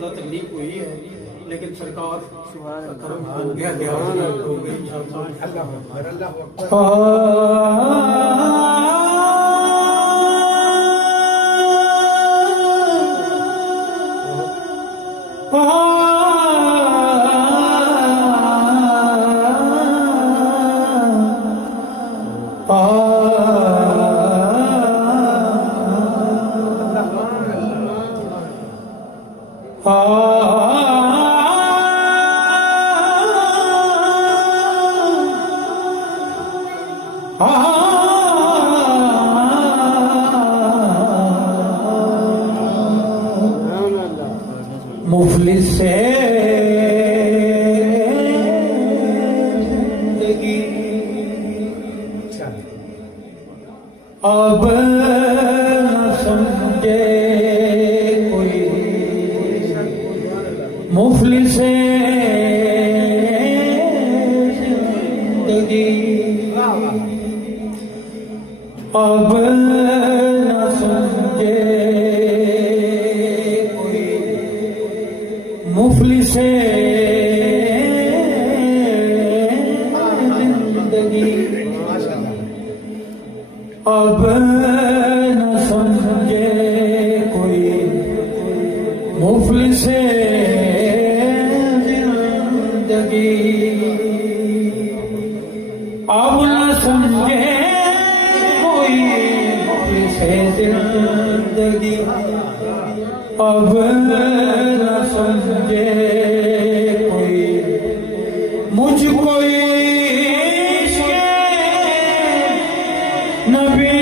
तकलीफ हुई है, लेकिन सरकार हो गया मुफलिस से अब न समझे कोई, मुफलिस से अब न समझे कोई, मुफलिस जिंदगी अब न समझे कोई, मुफलिस जिंदगी अब न समझे कोई, मुफलिस जिंदगी अब न समझे कोई, मुझको नबी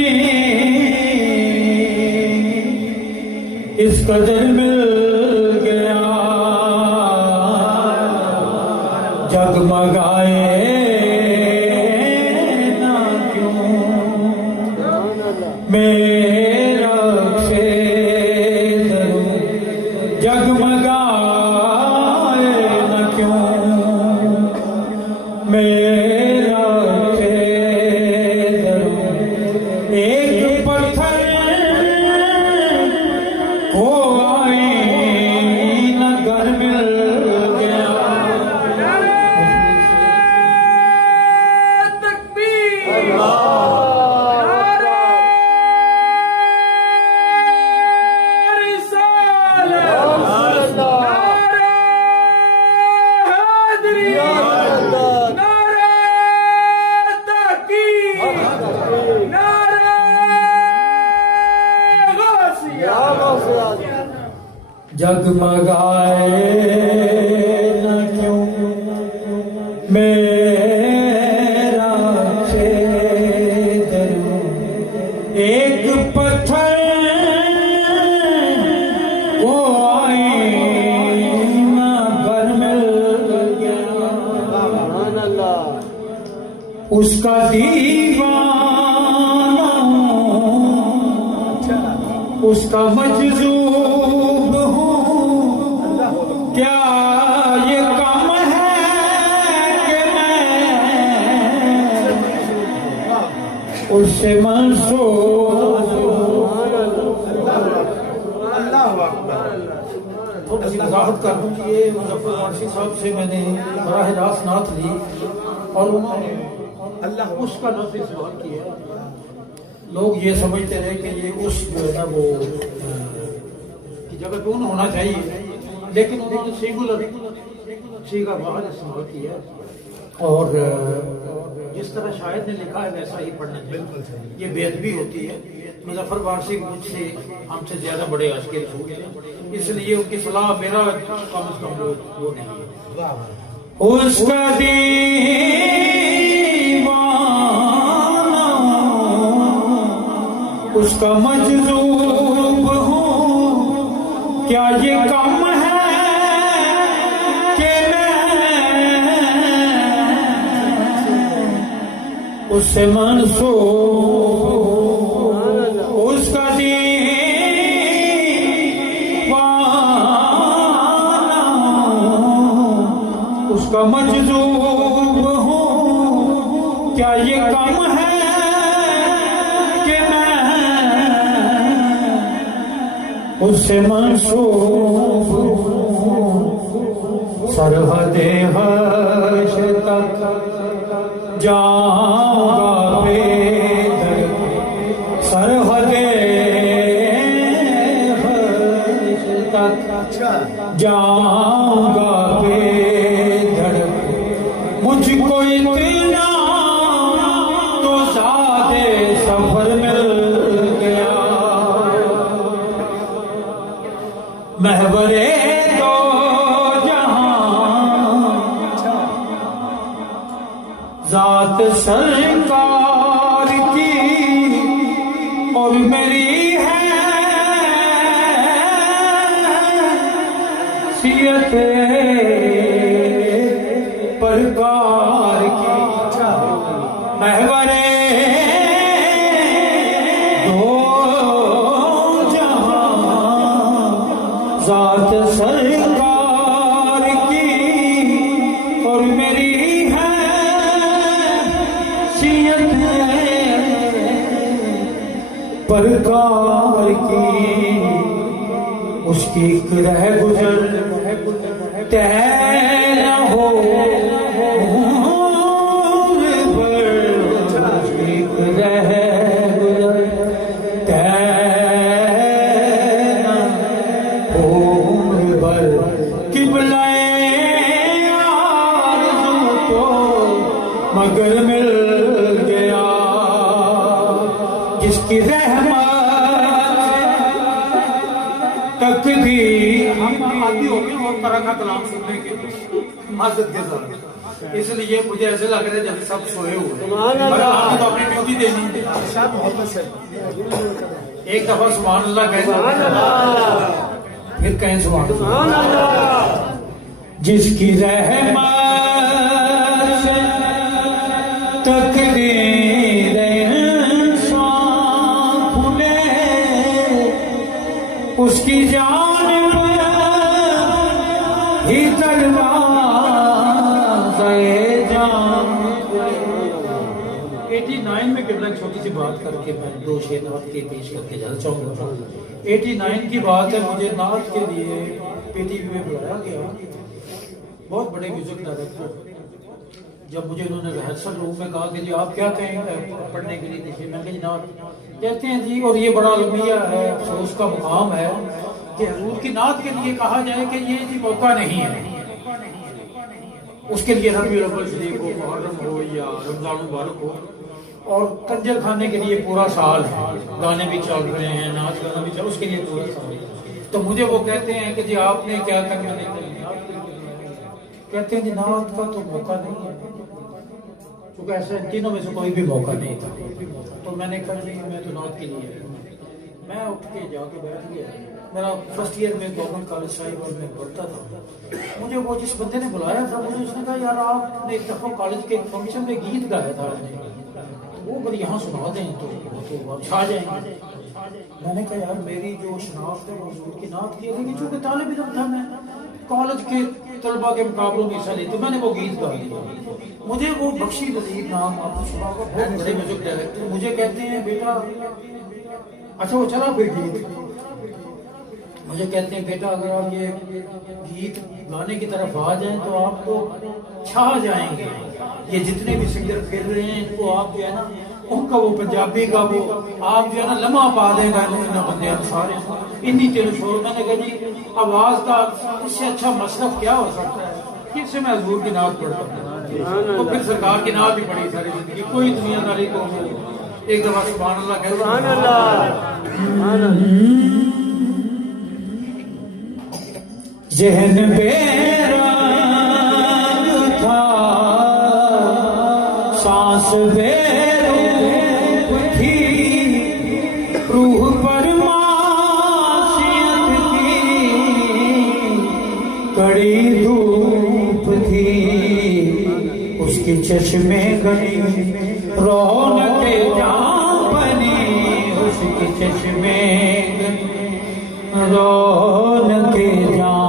इस कदर मिल गया, जगमगाए ना क्यों मेरा से जगमगाए न क्यों मेरा एक पत्थर को आईना घर मिल गया। जगमगाए न क्यों मेरा क्षेत्र, एक पत्थर को आईना घर मिल गया, उसका दीवाना उसका मजज़ूब हूँ, क्या ये काम है कि मैं उससे मंसूब। थोड़ी सी वजाहत कर दूं कि ये मुज़फ़्फ़र वारसी साहब से मैंने बराह रास्त नात ली और उन्होंने अल्लाह उसका लफ्ज़ इस्तेमाल किया। लोग ये समझते रहे कि ये उस जो है ना वो की जगह पे होना चाहिए, लेकिन उन्होंने सीगा बाहर इस्तेमाल किया और जिस तरह शायद ने लिखा है वैसा ही पढ़ना बिल्कुल सही। ये बेअदबी होती है। मुज़फ़्फ़र वारसी मुझसे हमसे ज्यादा बड़े आशिक़ रसूल हैं, इसलिए उनकी सलाह मेरा कम से कम वो नहीं है। उसका दी उसका मजलूब हूँ, क्या ये कम है कि मैं उससे मंसूब, उसका दीवाना, उसका मजलूब हूँ, क्या ये कम है उससे मंसूब, सरहदे हर्ष तक जाऊंगा बेदर, सरहदे हर्ष तक जाऊंगा बेदर, मुझको इतना तो सादे सफर मिल गया, महवरे तो जहां जात सरकार की और मेरी है सियत परकार की, महवरे जात सरकार की और मेरी है सियत परकार की, उसकी एक रह गुजर तय न हो उसकी एक रह गुजर मगर मिल गया, जिसकी रहमत तकदीर। हम आदि हो गए और तरह का कलाम सुनने के माजत के साथ, इसलिए मुझे ऐसे लग रहा है जब सब सोए हुए तो अपनी ड्यूटी देनी है। एक दफा सुभान अल्लाह कहें, फिर कहें सुभान अल्लाह। जिसकी रहमत तकदीर इंसान खुले, उसकी जान ही दरवाज़े जान। 89 में किबला छोटी सी बात करके मैं 2 शेर नात के पेश करके जाना चाहूँगा। 89 की बात है, मुझे नात के लिए PTV में बुलाया गया, बहुत बड़े म्यूजिक डायरेक्टर। जब मुझे उन्होंने रिहर्सल रूम में कहा कि जी आप क्या कहेंगे पढ़ने के लिए, देखिए मैंने कहा नात कहते हैं जी, और ये बड़ा अलमिया है, अफसोस का मुकाम है कि हुजूर की नात के लिए कहा जाए कि ये जी मौका नहीं है। उसके लिए रबीउल अव्वल शरीफ हो, मुहर्रम हो या रमजान मुबारक हो, और कंजर खाने के लिए पूरा साल है, गाने भी चल रहे हैं, नाच गाना भी चल, उसके लिए पूरा साल है। तो मुझे वो कहते हैं कि जी आपने क्या करना, कहते हैं जी नात का तो मौका नहीं है, क्योंकि ऐसे तीनों में से कोई भी मौका नहीं था। तो मैंने कहा जी मैं तो नात के लिए, मैं उठ के जाके बैठ गया। मेरा फर्स्ट ईयर में गवर्नमेंट कॉलेज साहिब में पढ़ता था। मुझे वो जिस बंदे ने बुलाया था, मुझे उसने कहा यार आपने एक दफा कॉलेज के फंक्शन में गीत गाया था, वो अगर यहाँ सुना दें तो आप छा जाएंगे। मैंने कहा यार मेरी जो शनाख्त है वो हुजूर की नात की है, लेकिन चूंकि तालिब इल्म था, मैं कॉलेज के तलबा के मुकाबलों में हिस्सा लेते, मैंने वो गीत गा दिया। मुझे वो बख्शी वजीर नाम आपने सुना होगा, बहुत बड़े म्यूजिक डायरेक्टर, मुझे कहते हैं बेटा, अच्छा वो चला फिर गीत, मुझे कहते हैं बेटा अगर आप ये गीत गाने की तरफ आ जाएं तो आपको छा जाएंगे। ये जितने भी सिंगर फिर रहे हैं इनको आप जो है ना, उनका वो पंजाबी का वो आप जो है ना लम्हा पा देगा इन बंदे सारे इन्हीं तेरे शोर। मैंने कहा जी आवाज का इससे अच्छा मसरफ क्या हो सकता है, किससे मैं हजूर की नात पढ़ता हूँ, तो फिर सरकार की नात भी पड़ी सारी जिंदगी। कोई दुनियादारी को एक दफा सुभान अल्लाह कह, सुभान अल्लाह। ज़हन बेरांग था, सांस बेरूह थी, रूह कड़ी धूप थी उसकी चश्मे गई, रौनके जाम बनी उसकी चश्मे गई, रौनके जाम